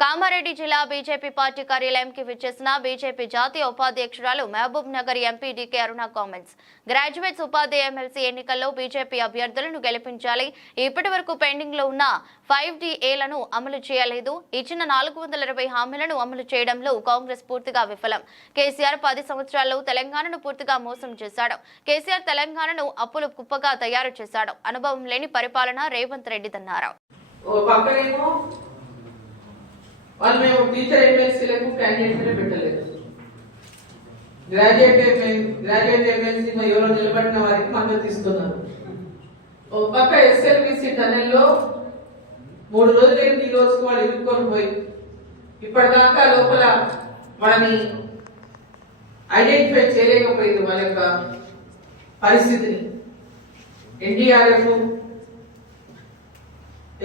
కామారెడ్డి జిల్లా BJP party కార్యాలయంకి విచ్చేసిన BJP జాతీయ ఉపాధ్యక్షురాలు మహబూబ్ నగర్ ఎంపీ డీకే అరుణ కామెంట్స్. గ్రాడ్యుయేట్స్ ఉపాధ్యాయ ఎమ్మెల్సీ ఎన్నికల్లో బీజేపీ అభ్యర్థులను గెలిపించాలి. ఇప్పటి వరకు పెండింగ్ లో ఉన్న 5DAలను అమలు చేయలేదు. ఇచ్చిన 420 హామీలను అమలు చేయడంలో కాంగ్రెస్ పూర్తిగా విఫలం. కేసీఆర్ 10 సంవత్సరాల్లో తెలంగాణను పూర్తిగా మోసం చేశాడు. కేసీఆర్ తెలంగాణను అప్పుల కుప్పగా తయారు చేశాడు. అనుభవం లేని పరిపాలన రేవంత్ రెడ్డిదన్నారు. వాళ్ళు మేము టీచర్ ఎమ్మెల్సీలకు క్యాండిడేట్ పెట్టలేదు. గ్రాడ్యుయేట్ ఎమ్మెల్సీ ఎవరో నిలబడిన వారికి మద్దతు ఇస్తున్నారు. ఒక పక్క SLBC టనెల్లో 3 రోజులైంది. ఈ రోజుకు వాళ్ళు ఇరుక్కొని పోయి ఇప్పటిదాకా లోపల వాళ్ళని ఐడెంటిఫై చేయలేకపోయింది. వాళ్ళ యొక్క పరిస్థితిని NDRF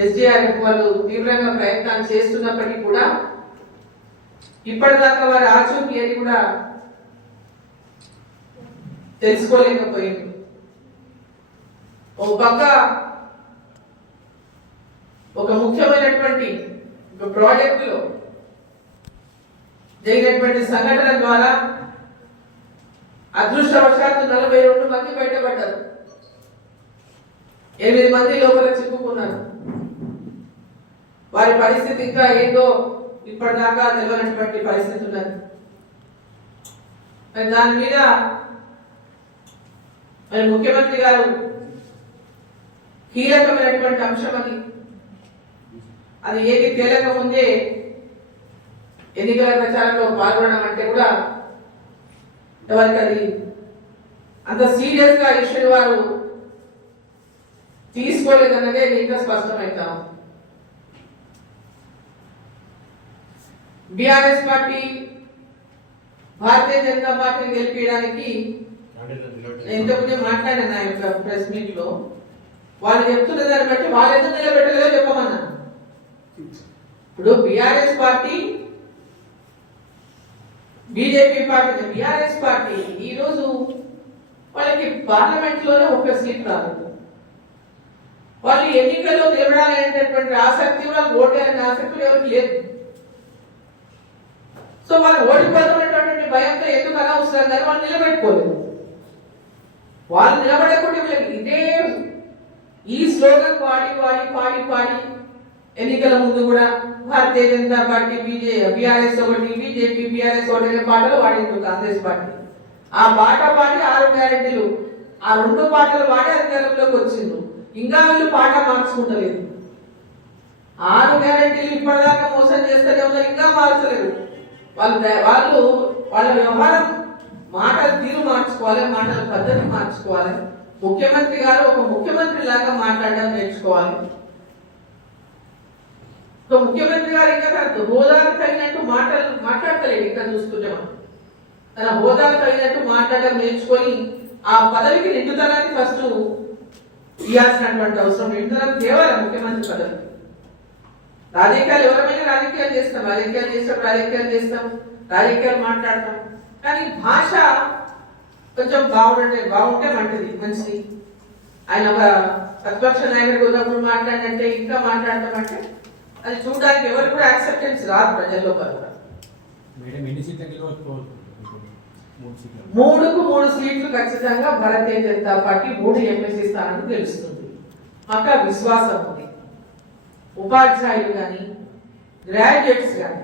SDRF వాళ్ళు తీవ్రంగా ప్రయత్నాలు చేస్తున్నప్పటికీ కూడా ఇప్పటిదాకా వారి ఆచూకీ అని కూడా తెలుసుకోలేకపోయింది. ఒక పక్క ఒక ముఖ్యమైనటువంటి ఒక ప్రాజెక్టులో జరిగినటువంటి సంఘటన ద్వారా అదృష్టవశాత్తు 42 మంది బయటపడ్డారు. 8 మంది లోపల చిక్కుకున్నారు. వారి పరిస్థితి ఇంకా ఏందో ఇప్పటిదాకా తెలియనటువంటి పరిస్థితి ఉన్నది. దాని మీద మరి ముఖ్యమంత్రి గారు కీలకమైనటువంటి అంశం అది ఏది తేలక ముందే ఎన్నికల ప్రచారంలో పాల్గొనడం అంటే కూడా ఎవరికి అది అంత సీరియస్ గా ఇష్యూ వారు తీసుకోలేదన్నదే ఇంకా స్పష్టమవుతాం. బీఆర్ఎస్ పార్టీ భారతీయ జనతా పార్టీని గెలిపించడానికి ఇంతకుముందే మాట్లాడాను నా యొక్క ప్రెస్ మీట్ లో. వాళ్ళు చెప్తున్న దాన్ని బట్టి వాళ్ళు ఎందుకు నిలబెట్టలేదో చెప్పమన్నా. ఇప్పుడు BRS party BJP party BRS party ఈ రోజు వాళ్ళకి పార్లమెంట్ లోనే 1 సీట్ రాలేదు. వాళ్ళు ఎన్నికల్లో నిలబడాలి అనేటటువంటి ఆసక్తి, వాళ్ళు ఓటేయాలనే ఆసక్తి ఎవరికి లేదు. సో వాళ్ళు ఓడిపోతున్నటువంటి భయంతో ఎందుకు అనవసరం కానీ వాళ్ళు నిలబెట్టుకోలేదు. వాళ్ళు నిలబడకుండా ఇదే ఈ స్లోగన్ పాడి ఎన్నికల ముందు కూడా భారతీయ జనతా పార్టీ బీఆర్ఎస్ ఒకటి, బీజేపీ బీఆర్ఎస్ ఒకటి అనే పాటలు వాడింది కాంగ్రెస్ పార్టీ. ఆ పాట పాడి 6 గ్యారెంటీలు, ఆ 2 పాటలు వాడి అధికారంలోకి వచ్చింది. ఇంకా వీళ్ళు పాట మార్చుకుంటలేదు. 6 గ్యారెంటీలు ఇప్పటిదాకా మోసం చేస్తూనే ఉన్నారు, ఇంకా మార్చలేదు. వాళ్ళ వ్యవహారం మాటల తీరు మార్చుకోవాలి, మాటల పద్ధతి మార్చుకోవాలి. ముఖ్యమంత్రి గారు ఒక ముఖ్యమంత్రి లాగా మాట్లాడడం నేర్చుకోవాలి. ఒక ముఖ్యమంత్రి గారు ఇంకా తన హోదాకు తగినట్టు మాట్లాడతలేదు. ఇంకా చూసుకుంటే తన హోదాకు తగినట్టు మాట్లాడడం నేర్చుకొని ఆ పదవికి నిండుదనాన్ని ఫస్ట్ ఇవ్వాల్సినటువంటి అవసరం. నిండుదనం తేవాలి ముఖ్యమంత్రి పదవి. రాజకీయాలు ఎవరైనా రాజకీయాలు చేస్తాం, రాజకీయాలు మాట్లాడతాం. కానీ భాష కొంచెం బాగుంటే మంచిది. ఆయన ఒక ప్రతిపక్ష నాయకుడికి ఉన్నప్పుడు మాట్లాడంటే ఇంకా మాట్లాడతామంటే అది చూడడానికి ఎవరు కూడా యాక్సెప్టెన్స్ రాదు ప్రజల్లో. 3 సీట్లు ఖచ్చితంగా భారతీయ జనతా పార్టీ 3 ఎమ్మెల్సీ స్థానాన్ని గెలుస్తుంది. మాకు విశ్వాసం ఉంది. ఉపాధ్యాయులు కానీ గ్రాడ్యుయేట్స్ కానీ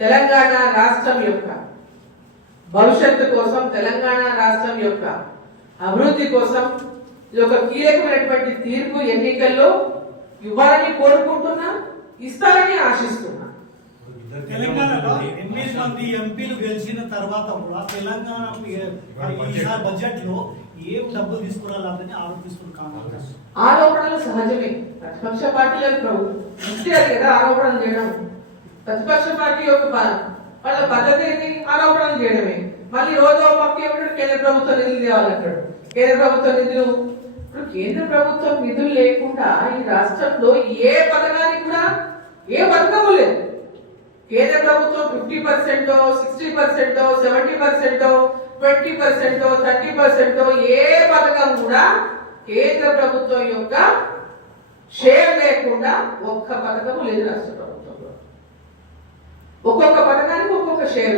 తెలంగాణ రాష్ట్రం యొక్క భవిష్యత్తు కోసం, తెలంగాణ రాష్ట్రం యొక్క అభివృద్ధి కోసం ఇది ఒక కీలకమైనటువంటి తీర్పు ఎన్నికల్లో ఇవ్వాలని కోరుకుంటున్నా, ఇస్తారని ఆశిస్తున్నా. తెలంగాణలో 8 మంది ఎంపీలు గెలిచిన తర్వాత కూడా తెలంగాణ బడ్జెట్ లో ఏం డబ్బులు తీసుకురాలని ఆరోపిస్తున్నారు. ఆరోపణలు సహజమే. ప్రతిపక్ష పార్టీలకు కదా ఆరోపణలు చేయడం. ప్రతిపక్ష పార్టీ యొక్క వాళ్ళ పద్ధతి ఏంటి? ఆరోపణలు చేయడమే. మళ్ళీ రోజు పక్క ఏమంటాడు, కేంద్ర ప్రభుత్వ నిధులు తేవాలంటాడు. కేంద్ర ప్రభుత్వ నిధులు, ఇప్పుడు కేంద్ర ప్రభుత్వం నిధులు లేకుండా ఈ రాష్ట్రంలో ఏ పథకానికి కూడా ఏ పథకము లేదు. కేంద్ర ప్రభుత్వం 50%, 60%, 70%, 20%, 30% ఏ పథకం కూడా కేంద్ర ప్రభుత్వం యొక్క షేర్ లేకుండా ఒక్క పథకం లేదు రాష్ట్ర ప్రభుత్వంలో. షేర్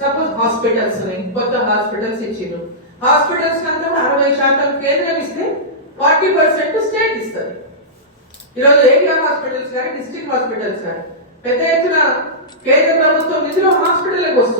సపోజ్ హాస్పిటల్స్ కొత్త హాస్పిటల్స్ ఇచ్చిండ్రు. హాస్పిటల్స్ అంతా 60% కేంద్రం ఇస్తే 40% స్టేట్ ఇస్తుంది. ఈరోజు ఏరియా హాస్పిటల్స్ కానీ డిస్ట్రిక్ట్ హాస్పిటల్స్ కానీ పెద్ద ఎత్తున కేంద్ర ప్రభుత్వం నిధులు హాస్పిటల్కి వస్తుంది.